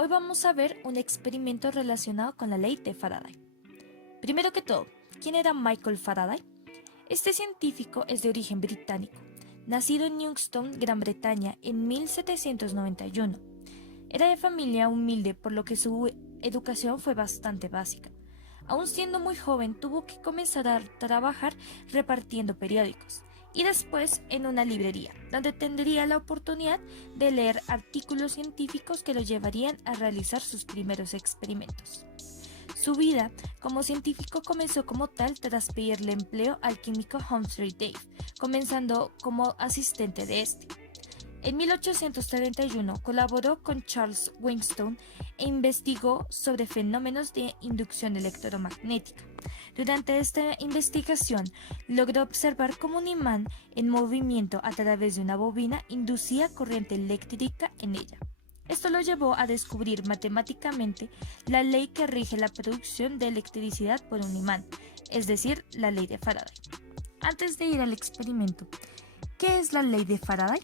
Hoy vamos a ver un experimento relacionado con la ley de Faraday. Primero que todo, ¿quién era Michael Faraday? Este científico es de origen británico, nacido en Newcastle, Gran Bretaña, en 1791. Era de familia humilde, por lo que su educación fue bastante básica. Aún siendo muy joven, tuvo que comenzar a trabajar repartiendo periódicos y después en una librería, donde tendría la oportunidad de leer artículos científicos que lo llevarían a realizar sus primeros experimentos. Su vida como científico comenzó como tal tras pedirle empleo al químico Humphrey Davy, comenzando como asistente de este. En 1831 colaboró con Charles Winston e investigó sobre fenómenos de inducción electromagnética. Durante esta investigación logró observar cómo un imán en movimiento a través de una bobina inducía corriente eléctrica en ella. Esto lo llevó a descubrir matemáticamente la ley que rige la producción de electricidad por un imán, es decir, la ley de Faraday. Antes de ir al experimento, ¿qué es la ley de Faraday?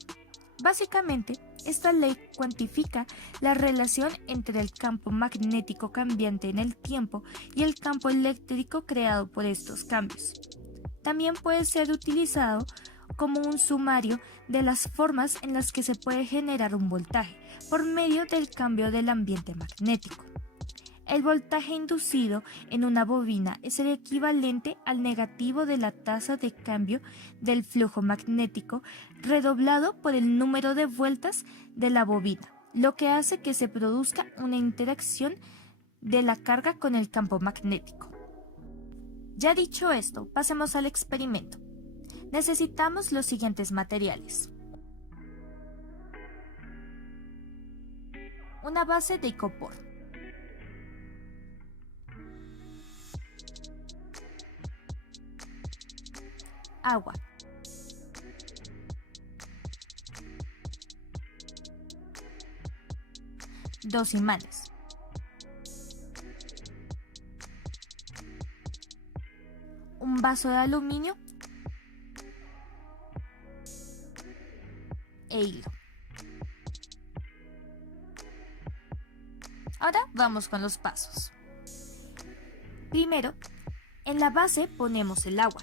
Básicamente, esta ley cuantifica la relación entre el campo magnético cambiante en el tiempo y el campo eléctrico creado por estos cambios. También puede ser utilizado como un sumario de las formas en las que se puede generar un voltaje por medio del cambio del ambiente magnético. El voltaje inducido en una bobina es el equivalente al negativo de la tasa de cambio del flujo magnético redoblado por el número de vueltas de la bobina, lo que hace que se produzca una interacción de la carga con el campo magnético. Ya dicho esto, pasemos al experimento. Necesitamos los siguientes materiales: una base de icopor, agua, dos imanes, un vaso de aluminio e hilo. Ahora vamos con los pasos. Primero, en la base ponemos el agua.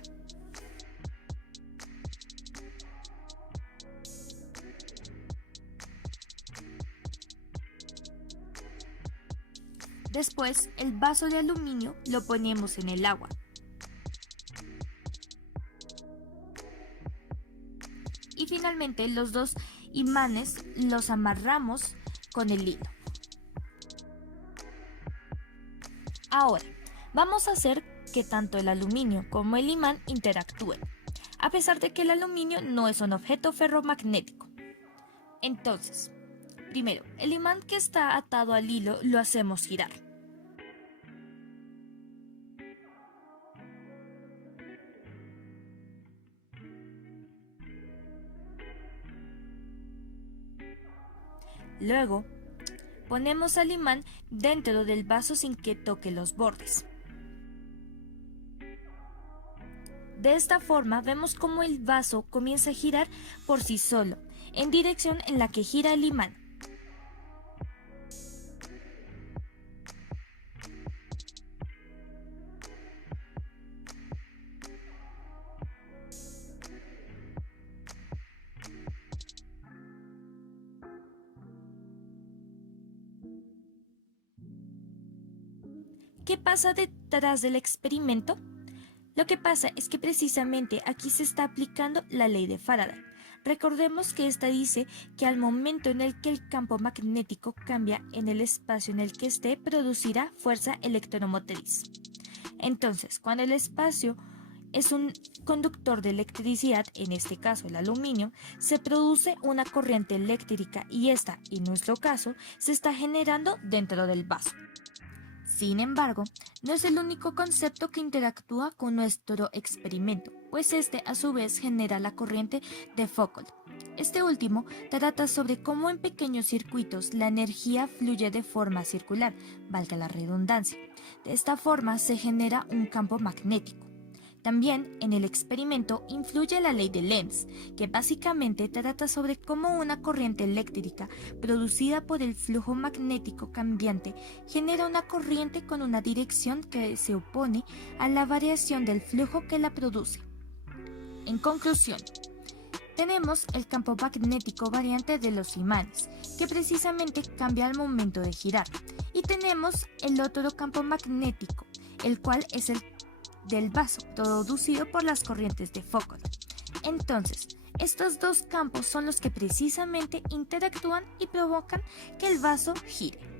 Después, el vaso de aluminio lo ponemos en el agua. Y finalmente, los dos imanes los amarramos con el hilo. Ahora, vamos a hacer que tanto el aluminio como el imán interactúen, a pesar de que el aluminio no es un objeto ferromagnético. Entonces, primero, el imán que está atado al hilo lo hacemos girar. Luego, ponemos al imán dentro del vaso sin que toque los bordes. De esta forma vemos cómo el vaso comienza a girar por sí solo, en dirección en la que gira el imán. ¿Qué pasa detrás del experimento? Lo que pasa es que precisamente aquí se está aplicando la ley de Faraday. Recordemos que esta dice que al momento en el que el campo magnético cambia en el espacio en el que esté, producirá fuerza electromotriz. Entonces, cuando el espacio es un conductor de electricidad, en este caso el aluminio, se produce una corriente eléctrica y esta, en nuestro caso, se está generando dentro del vaso. Sin embargo, no es el único concepto que interactúa con nuestro experimento, pues este a su vez genera la corriente de Foucault. Este último trata sobre cómo en pequeños circuitos la energía fluye de forma circular, valga la redundancia. De esta forma se genera un campo magnético. También en el experimento influye la ley de Lenz, que básicamente trata sobre cómo una corriente eléctrica producida por el flujo magnético cambiante genera una corriente con una dirección que se opone a la variación del flujo que la produce. En conclusión, tenemos el campo magnético variante de los imanes, que precisamente cambia al momento de girar, y tenemos el otro campo magnético, el cual es el del vaso, producido por las corrientes de Foucault. Entonces, estos dos campos son los que precisamente interactúan y provocan que el vaso gire.